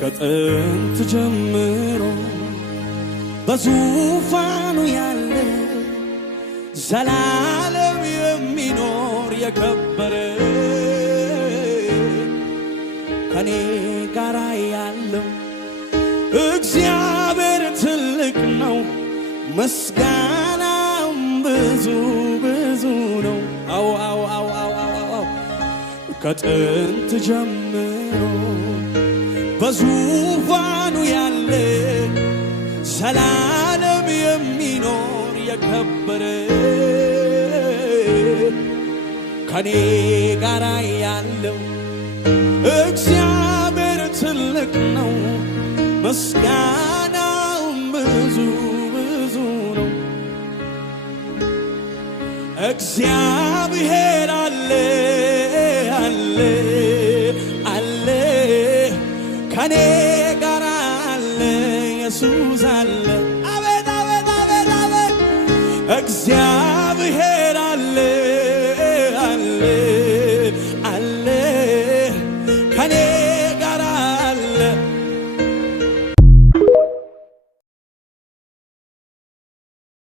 ከጥንት ጀምሮ በዙፋኑ ያለ ዘላለም የሚኖር የከበረ ከኔ ጋር ያለው እግዚአብሔር ትልቅ ነው ምስጋናው ብዙ ብዙ ነው አው አው አው አው አው ከጥንት ጀምሮ በዙፋኑ ያለ ዘላለም የሚኖር የከበረ ከኔ ጋር ያለው እግዚአብሔር ትልቅ ነው ምስጋናው ብዙ ብዙ ነው እግዚአብሔር አለ አለ አለ ከኔ ጋር አለ ኢየሱስ